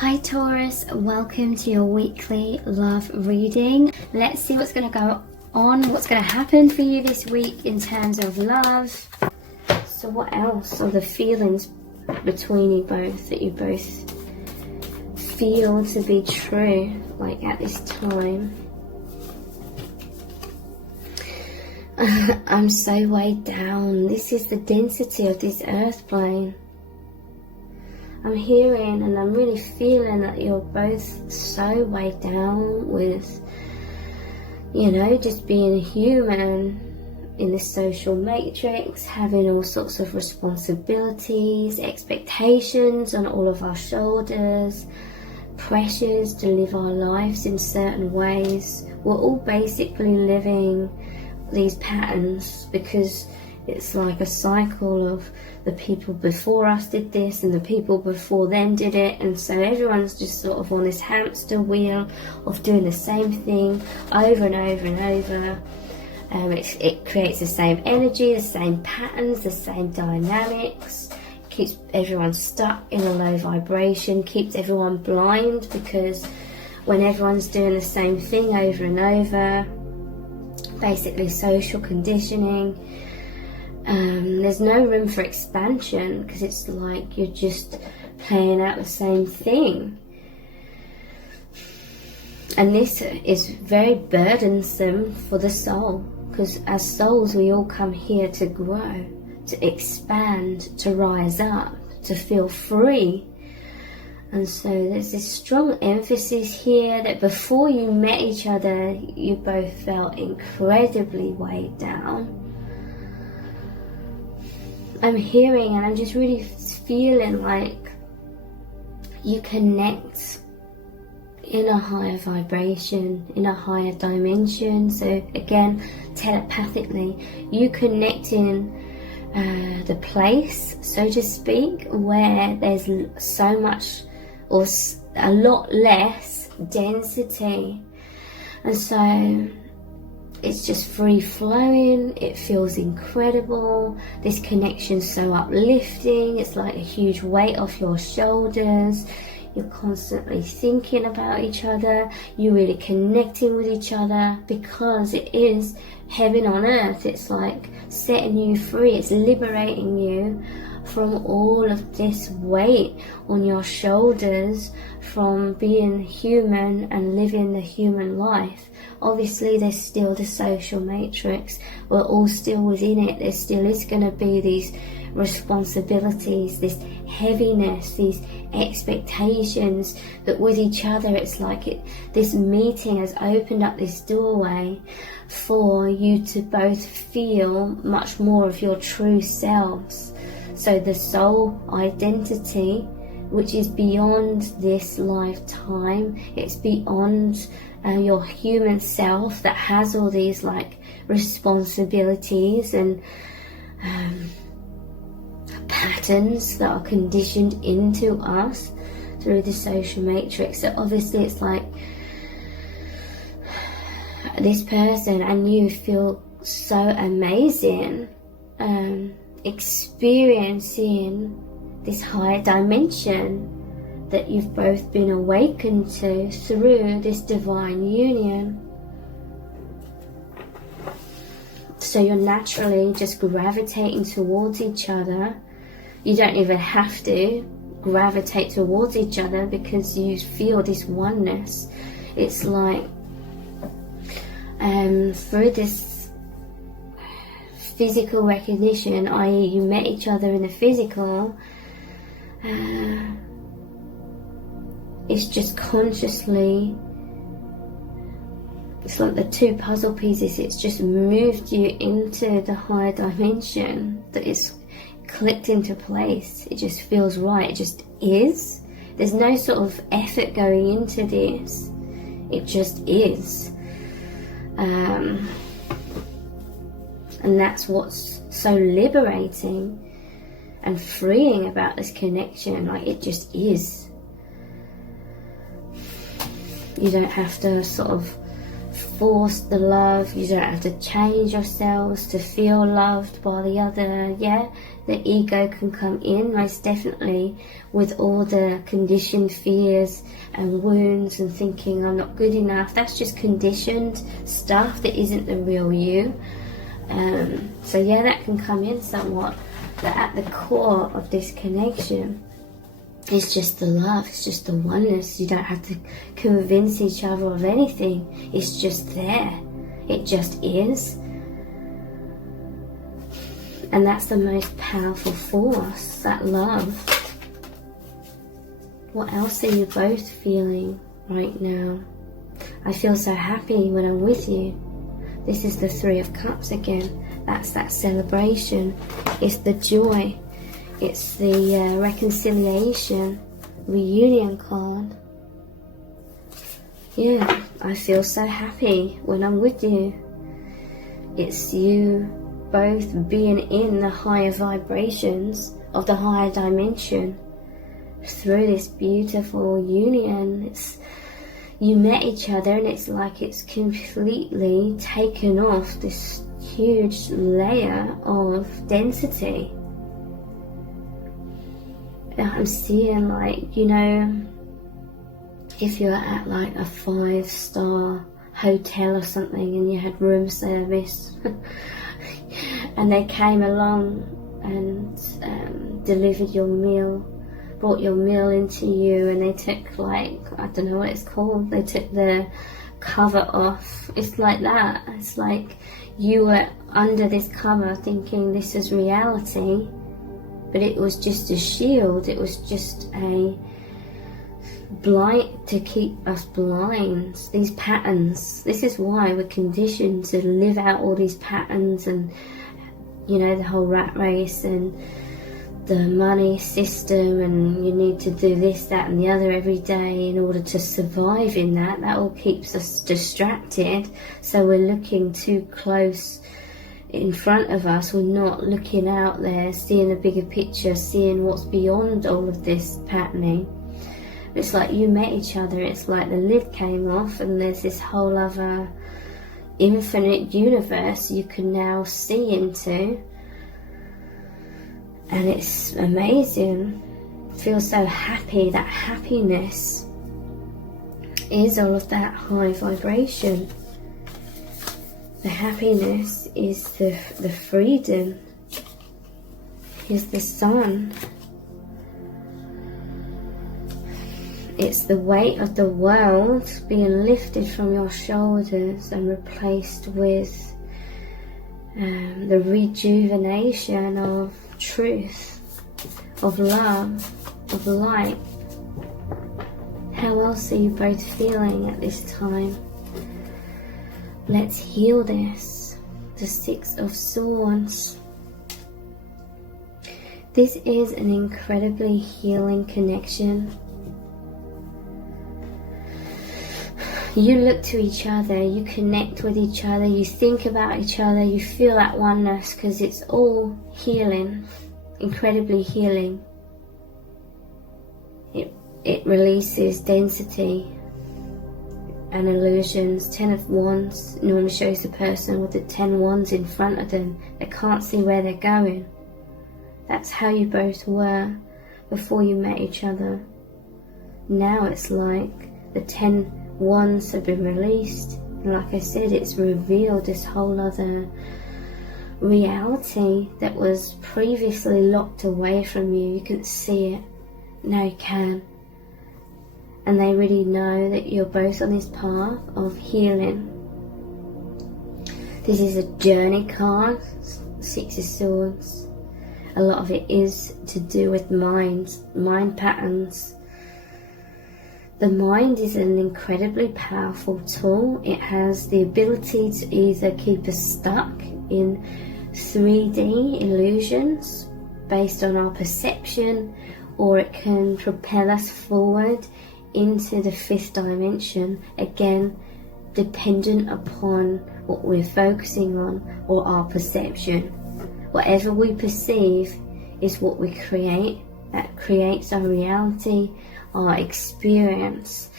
Hi Taurus, welcome to your weekly love reading. Let's see what's going to go on, what's going to happen for you this week in terms of love. So what else are the feelings between you both that you both feel to be true, like at this time? I'm so weighed down. This is the density of this earth plane. I'm hearing and I'm really feeling that you're both so weighed down with, you know, just being human in this social matrix, having all sorts of responsibilities, expectations on all of our shoulders, pressures to live our lives in certain ways. We're all basically living these patterns because it's like a cycle of the people before us did this and the people before them did it, and so everyone's just sort of on this hamster wheel of doing the same thing over and over and over. It creates the same energy, the same patterns, the same dynamics, keeps everyone stuck in a low vibration, keeps everyone blind, because when everyone's doing the same thing over and over, basically social conditioning, there's no room for expansion because it's like you're just playing out the same thing. And this is very burdensome for the soul, because as souls we all come here to grow, to expand, to rise up, to feel free. And so there's this strong emphasis here that before you met each other you both felt incredibly weighed down. I'm hearing and I'm just really feeling like you connect in a higher vibration, in a higher dimension. So again, telepathically, you connect in the place, so to speak, where there's so much or a lot less density. And so it's just free flowing, it feels incredible, this connection's so uplifting, it's like a huge weight off your shoulders, you're constantly thinking about each other, you're really connecting with each other, because it is heaven on earth. It's like setting you free, it's liberating you from all of this weight on your shoulders from being human and living the human life. Obviously there's still the social matrix, we're all still within it, there still is going to be these responsibilities, this heaviness, these expectations, that with each other it's like this meeting has opened up this doorway for you to both feel much more of your true selves. So the soul identity, which is beyond this lifetime, it's beyond your human self that has all these like responsibilities and patterns that are conditioned into us through the social matrix. So obviously it's like this person and you feel so amazing, experiencing this higher dimension that you've both been awakened to through this divine union. So you're naturally just gravitating towards each other. You don't even have to gravitate towards each other because you feel this oneness. It's like through this physical recognition, i.e. you met each other in the physical, it's just consciously, it's like the two puzzle pieces, it's just moved you into the higher dimension, that it's clicked into place. It just feels right, it just is. There's no sort of effort going into this, it just is. And that's what's so liberating and freeing about this connection. Like, it just is. You don't have to sort of force the love. You don't have to change yourselves to feel loved by the other. Yeah, the ego can come in, most definitely, with all the conditioned fears and wounds and thinking I'm not good enough. That's just conditioned stuff that isn't the real you. So yeah, that can come in somewhat, but at the core of this connection, it's just the love, it's just the oneness. You don't have to convince each other of anything. It's just there. It just is. And that's the most powerful force, that love. What else are you both feeling right now? I feel so happy when I'm with you. This is the Three of Cups again. That's that celebration. It's the joy. It's the reconciliation, reunion card. Yeah, I feel so happy when I'm with you. It's you both being in the higher vibrations of the higher dimension through this beautiful union. You met each other and it's like it's completely taken off this huge layer of density. I'm seeing, like, you know, if you're at like a 5-star hotel or something and you had room service and they came along and delivered your meal, brought your meal into you, and they took, like, I don't know what it's called, they took the cover off. It's like that. It's like you were under this cover thinking this is reality, but it was just a shield. It was just a blind to keep us blind. These patterns. This is why we're conditioned to live out all these patterns, and you know, the whole rat race and the money system, and you need to do this, that and the other every day in order to survive in that. That all keeps us distracted, so we're looking too close in front of us. We're not looking out there, seeing the bigger picture, seeing what's beyond all of this patterning. It's like you met each other, it's like the lid came off and there's this whole other infinite universe you can now see into, and it's amazing. Feel so happy. That happiness is all of that high vibration. The happiness is the freedom, is the sun. It's the weight of the world being lifted from your shoulders and replaced with the rejuvenation of truth, of love, of light. How else are you both feeling at this time? Let's heal this. The Six of Swords. This is an incredibly healing connection. You look to each other, you connect with each other, you think about each other, you feel that oneness, because it's all healing, incredibly healing. It releases density and illusions. 10 of Wands normally shows the person with the 10 wands in front of them. They can't see where they're going. That's how you both were before you met each other. Now it's like the 10 wands have been released, and like I said, it's revealed this whole other reality that was previously locked away from you. You couldn't see it, now you can. And they really know that you're both on this path of healing. This is a journey card, 6 of Swords. A lot of it is to do with mind patterns. The mind is an incredibly powerful tool. It has the ability to either keep us stuck in 3D illusions based on our perception, or it can propel us forward into the 5th dimension, again dependent upon what we're focusing on or our perception. Whatever we perceive is what we create. That creates our reality, our experience.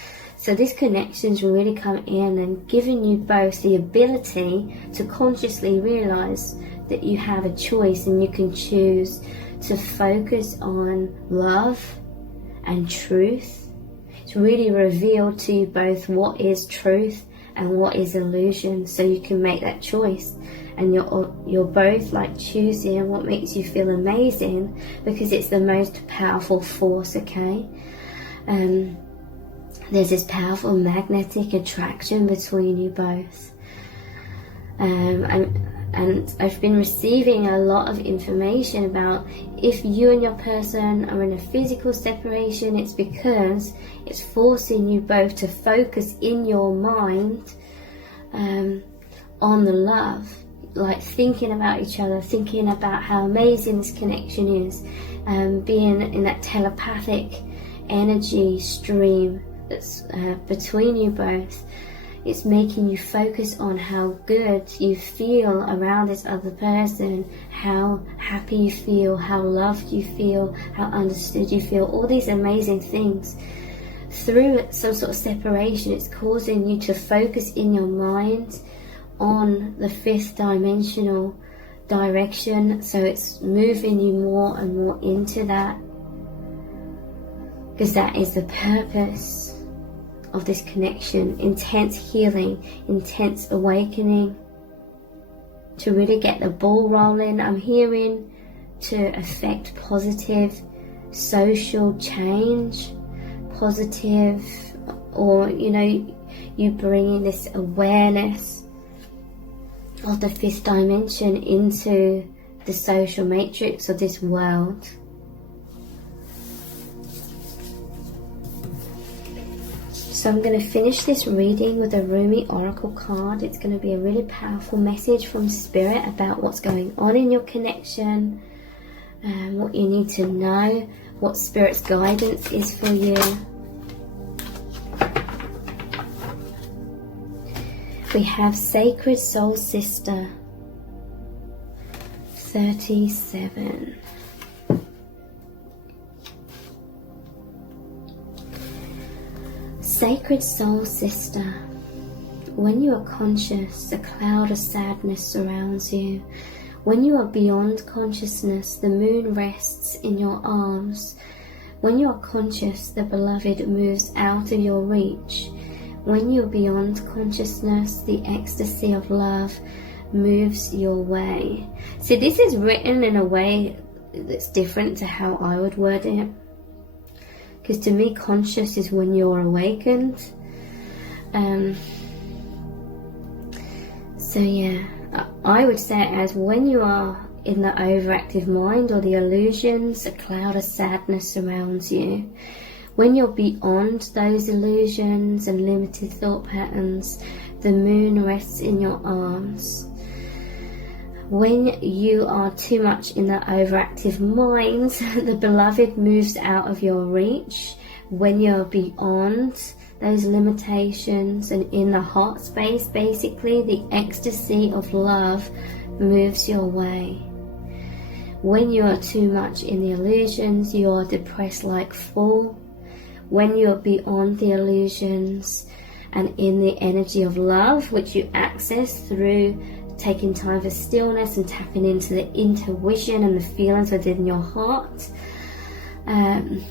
So this connection's really come in and given you both the ability to consciously realize that you have a choice and you can choose to focus on love and truth. It's really revealed to you both what is truth and what is illusion, so you can make that choice. And you're both like choosing what makes you feel amazing, because it's the most powerful force, okay? There's this powerful magnetic attraction between you both. And I've been receiving a lot of information about if you and your person are in a physical separation, it's because it's forcing you both to focus in your mind on the love, like thinking about each other, thinking about how amazing this connection is, being in that telepathic energy stream that's between you both. It's making you focus on how good you feel around this other person, how happy you feel, how loved you feel, how understood you feel, all these amazing things. Through some sort of separation, it's causing you to focus in your mind on the fifth dimensional direction, so it's moving you more and more into that, because that is the purpose of this connection. Intense healing, intense awakening, to really get the ball rolling. I'm hearing to affect positive social change, positive, or you bringing this awareness of the fifth dimension into the social matrix of this world. So I'm going to finish this reading with a Rumi Oracle card. It's going to be a really powerful message from Spirit about what's going on in your connection, what you need to know, what Spirit's guidance is for you. We have Sacred Soul Sister 37. Sacred Soul Sister, when you are conscious, a cloud of sadness surrounds you. When you are beyond consciousness, the moon rests in your arms. When you are conscious, the beloved moves out of your reach. When you are beyond consciousness, the ecstasy of love moves your way. So this is written in a way that's different to how I would word it. Because to me, conscious is when you're awakened. So yeah, I would say it as when you are in the overactive mind or the illusions, a cloud of sadness surrounds you. When you're beyond those illusions and limited thought patterns, the moon rests in your arms. When you are too much in the overactive mind, the beloved moves out of your reach. When you're beyond those limitations and in the heart space, basically, the ecstasy of love moves your way. When you are too much in the illusions, you are depressed like fool. When you're beyond the illusions and in the energy of love, which you access through taking time for stillness and tapping into the intuition and the feelings within your heart. The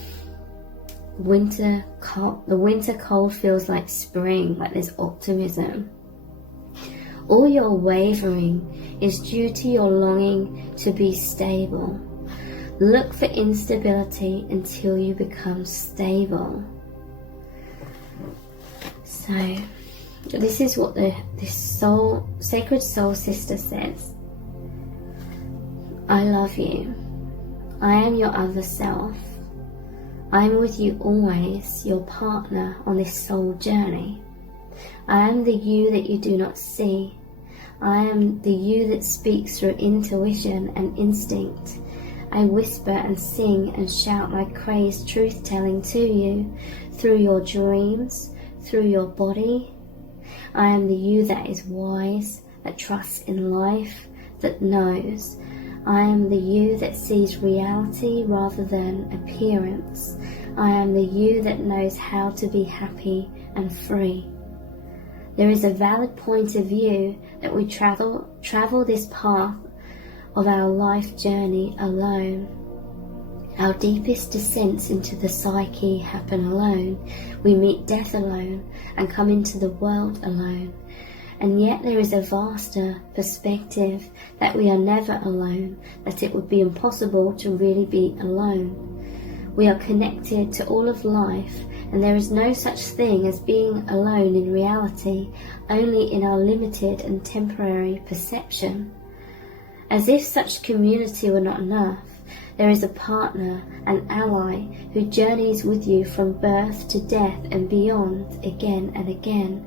winter cold feels like spring, like there's optimism. All your wavering is due to your longing to be stable. Look for instability until you become stable. So this is what this Sacred Soul Sister says. I love you. I am your other self. I am with you always, your partner on this soul journey. I am the you that you do not see. I am the you that speaks through intuition and instinct. I whisper and sing and shout my crazed truth-telling to you through your dreams, through your body. I am the you that is wise, that trusts in life, that knows. I am the you that sees reality rather than appearance. I am the you that knows how to be happy and free. There is a valid point of view that we travel this path of our life journey alone. Our deepest descents into the psyche happen alone. We meet death alone and come into the world alone. And yet there is a vaster perspective that we are never alone, that it would be impossible to really be alone. We are connected to all of life, and there is no such thing as being alone in reality, only in our limited and temporary perception. As if such community were not enough, there is a partner, an ally, who journeys with you from birth to death and beyond again and again.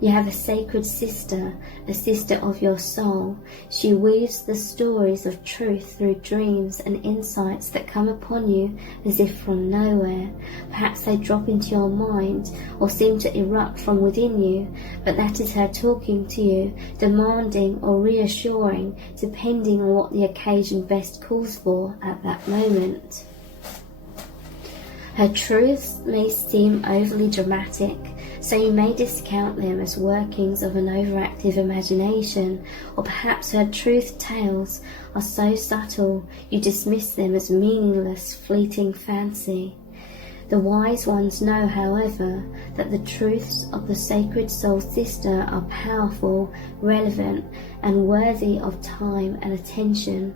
You have a sacred sister, a sister of your soul. She weaves the stories of truth through dreams and insights that come upon you as if from nowhere. Perhaps they drop into your mind or seem to erupt from within you, but that is her talking to you, demanding or reassuring, depending on what the occasion best calls for at that moment. Her truths may seem overly dramatic, so you may discount them as workings of an overactive imagination, or perhaps her truth tales are so subtle you dismiss them as meaningless, fleeting fancy. The wise ones know, however, that the truths of the sacred soul sister are powerful, relevant, and worthy of time and attention.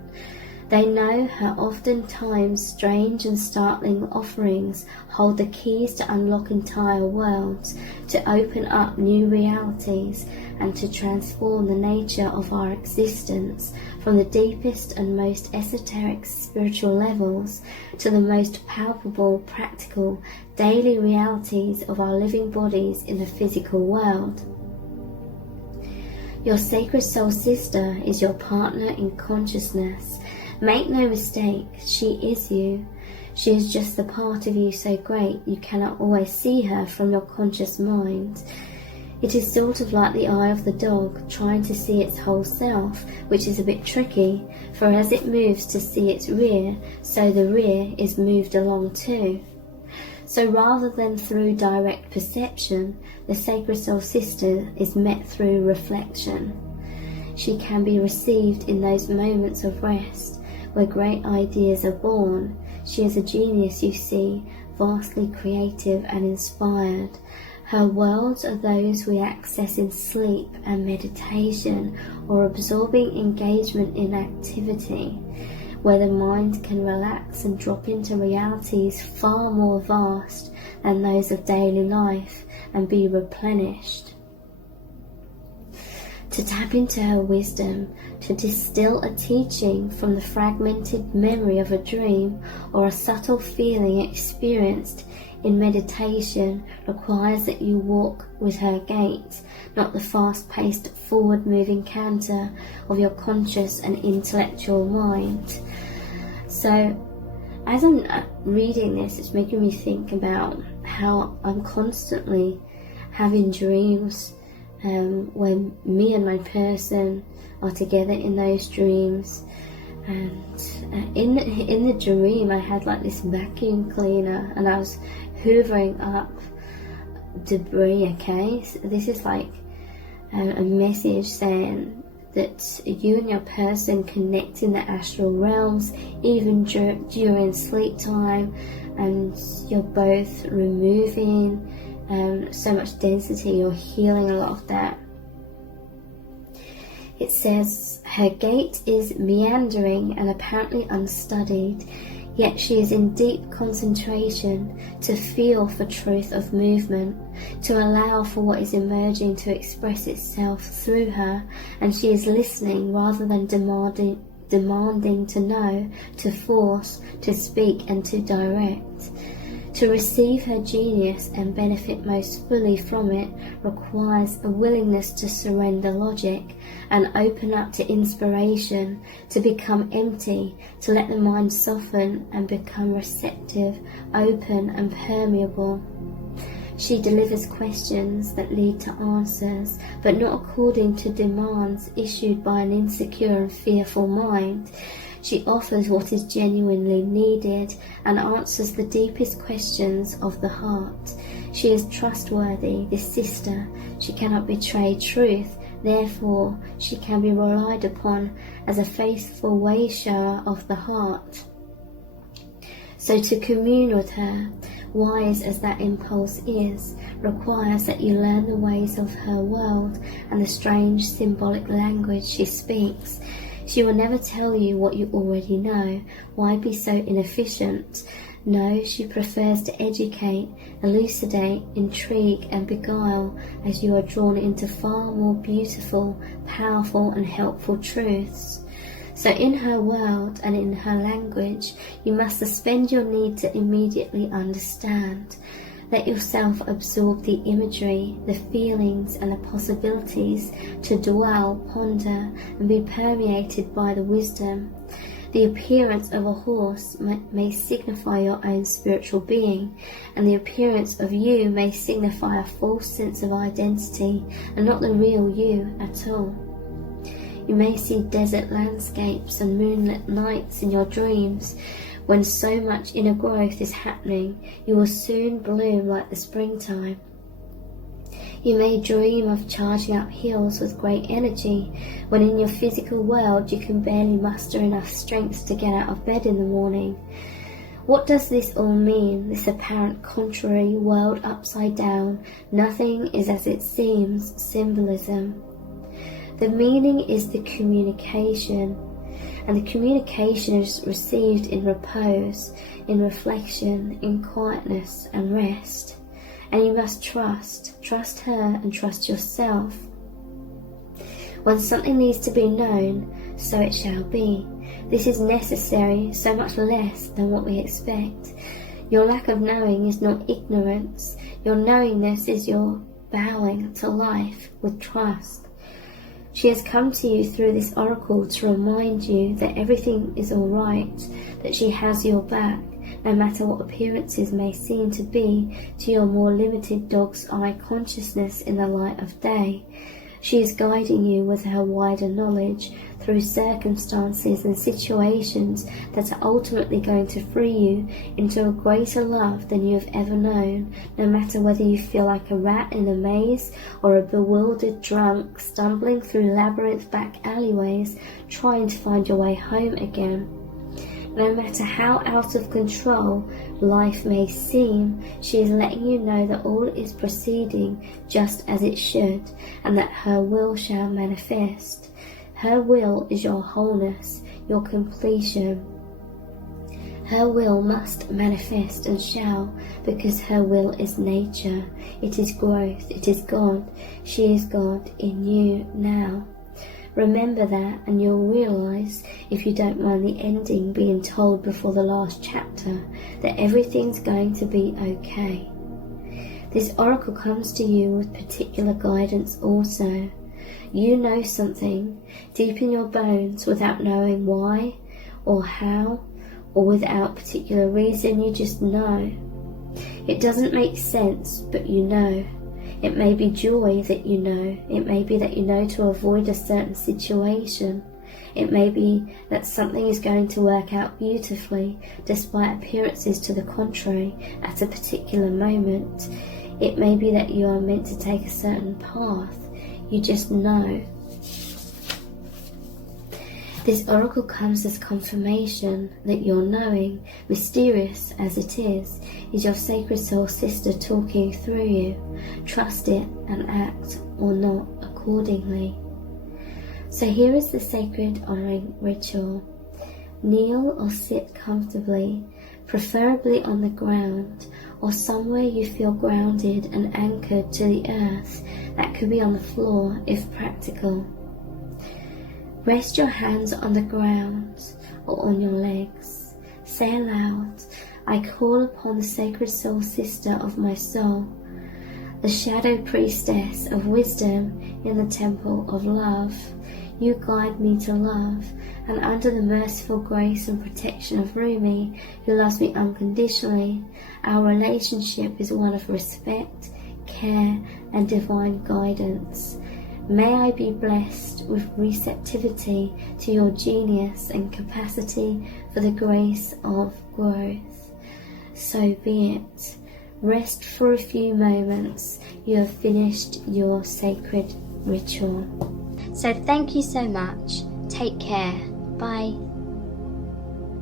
They know her oftentimes strange and startling offerings hold the keys to unlock entire worlds, to open up new realities, and to transform the nature of our existence from the deepest and most esoteric spiritual levels to the most palpable, practical, daily realities of our living bodies in the physical world. Your sacred soul sister is your partner in consciousness. Make no mistake, she is you. She is just the part of you so great you cannot always see her from your conscious mind. It is sort of like the eye of the dog trying to see its whole self, which is a bit tricky, for as it moves to see its rear, so the rear is moved along too. So rather than through direct perception, the sacred soul sister is met through reflection. She can be received in those moments of rest, where great ideas are born. She is a genius, you see, vastly creative and inspired. Her worlds are those we access in sleep and meditation, or absorbing engagement in activity, where the mind can relax and drop into realities far more vast than those of daily life and be replenished. To tap into her wisdom, to distill a teaching from the fragmented memory of a dream or a subtle feeling experienced in meditation requires that you walk with her gait, not the fast-paced, forward-moving canter of your conscious and intellectual mind. So, as I'm reading this, it's making me think about how I'm constantly having dreams when me and my person are together in those dreams, and in the dream I had like this vacuum cleaner and I was hoovering up debris. Okay, so this is like a message saying that you and your person connect in the astral realms even during sleep time, and you're both removing so much density, you're healing a lot of that. It says, her gait is meandering and apparently unstudied, yet she is in deep concentration to feel for truth of movement, to allow for what is emerging to express itself through her, and she is listening rather than demanding to know, to force, to speak and to direct. To receive her genius and benefit most fully from it requires a willingness to surrender logic and open up to inspiration, to become empty, to let the mind soften and become receptive, open and permeable. She delivers questions that lead to answers, but not according to demands issued by an insecure and fearful mind. She offers what is genuinely needed and answers the deepest questions of the heart. She is trustworthy, this sister. She cannot betray truth, therefore she can be relied upon as a faithful way-shower of the heart. So to commune with her, wise as that impulse is, requires that you learn the ways of her world and the strange symbolic language she speaks. She will never tell you what you already know. Why be so inefficient? No, she prefers to educate, elucidate, intrigue and beguile as you are drawn into far more beautiful, powerful and helpful truths. So in her world and in her language, you must suspend your need to immediately understand. Let yourself absorb the imagery, the feelings and the possibilities to dwell, ponder and be permeated by the wisdom. The appearance of a horse may signify your own spiritual being, and the appearance of you may signify a false sense of identity and not the real you at all. You may see desert landscapes and moonlit nights in your dreams. When so much inner growth is happening, you will soon bloom like the springtime. You may dream of charging up hills with great energy, when in your physical world you can barely muster enough strength to get out of bed in the morning. What does this all mean, this apparent contrary world upside down, nothing is as it seems symbolism? The meaning is the communication, and the communication is received in repose, in reflection, in quietness and rest. And you must trust her and trust yourself. When something needs to be known, so it shall be. This is necessary, so much less than what we expect. Your lack of knowing is not ignorance. Your knowingness is your bowing to life with trust. She has come to you through this oracle to remind you that everything is all right, that she has your back, no matter what appearances may seem to be to your more limited dog's eye consciousness in the light of day. She is guiding you with her wider knowledge through circumstances and situations that are ultimately going to free you into a greater love than you have ever known, no matter whether you feel like a rat in a maze or a bewildered drunk stumbling through labyrinth back alleyways trying to find your way home again. No matter how out of control life may seem, she is letting you know that all is proceeding just as it should, and that her will shall manifest. Her will is your wholeness, your completion. Her will must manifest and shall, because her will is nature. It is growth, it is God. She is God in you now. Remember that, and you'll realise, if you don't mind the ending being told before the last chapter, that everything's going to be okay. This oracle comes to you with particular guidance also. You know something deep in your bones without knowing why or how or without particular reason. You just know. It doesn't make sense, but you know. It may be joy that you know. It may be that you know to avoid a certain situation. It may be that something is going to work out beautifully despite appearances to the contrary at a particular moment. It may be that you are meant to take a certain path. You just know. This oracle comes as confirmation that your knowing, mysterious as it is your sacred soul sister talking through you. Trust it and act or not accordingly. So here is the sacred honouring ritual. Kneel or sit comfortably, preferably on the ground or somewhere you feel grounded and anchored to the earth. That could be on the floor if practical. Rest your hands on the ground or on your legs. Say aloud, I call upon the sacred soul sister of my soul, the shadow priestess of wisdom in the temple of love. You guide me to love, and under the merciful grace and protection of Rumi, who loves me unconditionally, our relationship is one of respect, care, and divine guidance. May I be blessed with receptivity to your genius and capacity for the grace of growth. So be it. Rest for a few moments. You have finished your sacred ritual. So thank you so much. Take care. Bye.